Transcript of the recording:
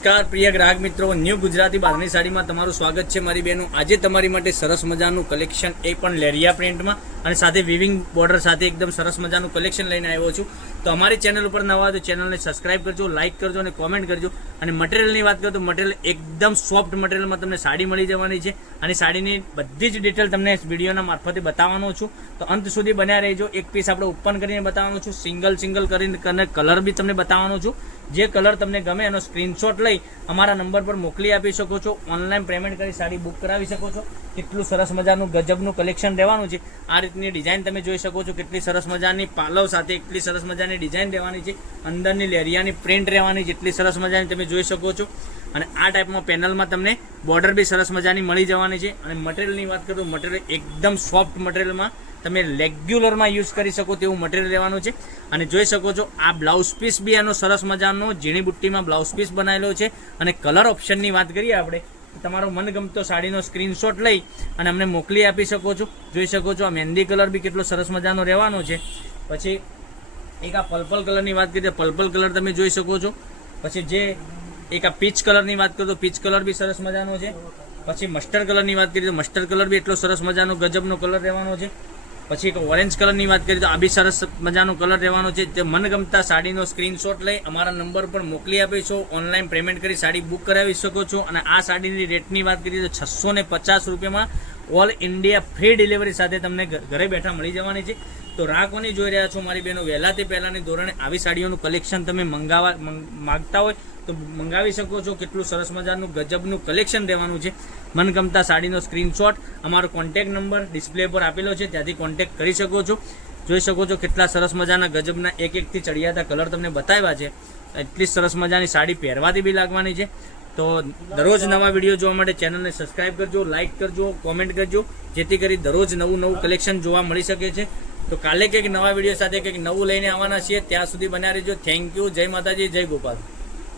નમસ્કાર પ્રિય ગ્રાહક મિત્રો, ન્યૂ ગુજરાતી બાંધણી સાડીમાં તમારું સ્વાગત છે મારી બહેનો। આજે તમારી માટે સરસ મજાનું કલેક્શન, એ પણ લેરિયા પ્રિન્ટમાં અને સાથે વિવિંગ બોર્ડર સાથે એકદમ સરસ મજાનું કલેક્શન લઈને આવ્યો છું। તો અમારી ચેનલ ઉપર નવા હોય તો ચેનલને સબસ્ક્રાઇબ કરજો, લાઇક કરજો અને કોમેન્ટ કરજો। અને મટીરિયલની વાત કરું તો મટીરિયલ એકદમ સોફ્ટ મટીરિયલમાં તમને સાડી મળી જવાની છે અને સાડીની બધી જ ડિટેલ તમને વિડીયોના મારફતે બતાવવાનો છું। તો અંત સુધી બન્યા રહેજો। એક પીસ આપણે ઓપન કરીને બતાવવાનો છું, સિંગલ કરીને કલર બી તમને બતાવવાનો છું। જે કલર તમને ગમે એનો સ્ક્રીનશોટ લઈ અમારા નંબર પર મોકલી આપી શકો છો। ઓનલાઈન પેમેન્ટ કરી સાડી બુક કરાવી શકો છો। કેટલું સરસ મજાનું ગજબનું કલેક્શન રહેવાનું છે। આ રીતની ડિઝાઇન તમે જોઈ શકો છો, કેટલી સરસ મજાની પાલવ સાથે એટલી સરસ મજાની ડિઝાઇન રહેવાની છે। અંદરની લેરિયાની પ્રિન્ટ રહેવાની છે, એટલી સરસ મજાની તમે જોઈ શકો છો। અને આ ટાઈપમાં પેનલમાં તમને બોર્ડર બી સરસ મજાની મળી જવાની છે। અને મટીરિયલની વાત કરું, મટીરિયલ એકદમ સોફ્ટ મટીરિયલમાં તમે રેગ્યુલરમાં યુઝ કરી શકો તેવું મટીરિયલ રહેવાનું છે। અને જોઈ શકો છો આ બ્લાઉઝ પીસ બી એનો સરસ મજાનો ઝીણી બુટ્ટીમાં બ્લાઉઝ પીસ બનાવેલો છે। અને કલર ઓપ્શનની વાત કરીએ આપણે, તમારો મનગમતો સાડીનો સ્ક્રીનશોટ લઈ અને અમને મોકલી આપી શકો છો। જોઈ શકો છો આ મહેંદી કલર બી કેટલો સરસ મજાનો રહેવાનો છે। પછી એક આ પર્પલ કલરની વાત કરીએ, પર્પલ કલર તમે જોઈ શકો છો। પછી જે એક આ પીચ કલરની વાત કરીએ તો પીચ કલર બી સરસ મજાનો છે। પછી મસ્ટર્ડ કલરની વાત કરીએ તો મસ્ટર્ડ કલર બી એટલો સરસ મજાનો ગજબનો કલર રહેવાનો છે। પછી એક ઓરેન્જ કલરની વાત કરીએ તો આ બી સરસ મજાનો કલર રહેવાનો છે। તે મનગમતા સાડીનો સ્ક્રીનશોટ લઈ અમારા નંબર પર મોકલી આપીશો। ઓનલાઈન પેમેન્ટ કરી સાડી બુક કરાવી શકો છો। અને આ સાડીની રેટની વાત કરીએ તો 650 રૂપિયામાં ઓલ ઇન્ડિયા ફ્રી ડિલિવરી સાથે તમને ઘરે બેઠા મળી જવાની છે। તો રાહ કોની જોઈ રહ્યા છો મારી બહેનો? વહેલા તે પહેલાંની ધોરણે આવી સાડીઓનું કલેક્શન તમે માગતા હોય તો મંગાવી શકો છો। કેટલું સરસ મજાનું ગજબનું કલેક્શન રહેવાનું છે। મનગમતા સાડીનો સ્ક્રીનશોટ, અમારો કોન્ટેક્ટ નંબર ડિસ્પ્લે પર આપેલો છે, ત્યાંથી કોન્ટેક્ટ કરી શકો છો। જોઈ શકો છો કેટલા સરસ મજાના ગજબના એકથી ચડિયાતા કલર તમને બતાવ્યા છે। એટલી સરસ મજાની સાડી પહેરવાથી બી લાગવાની છે। તો દરરોજ નવા વિડીયો જોવા માટે ચેનલને સબસ્ક્રાઇબ કરજો, લાઇક કરજો, કોમેન્ટ કરજો, જેથી કરી દરરોજ નવું કલેક્શન જોવા મળી શકે છે। તો કાલે કંઈક નવા વિડીયો સાથે કંઈક નવું લઈને આવવાના છીએ, ત્યાં સુધી બન્યા રહેજો। થેન્ક યુ, જય માતાજી, જય ગોપાલ।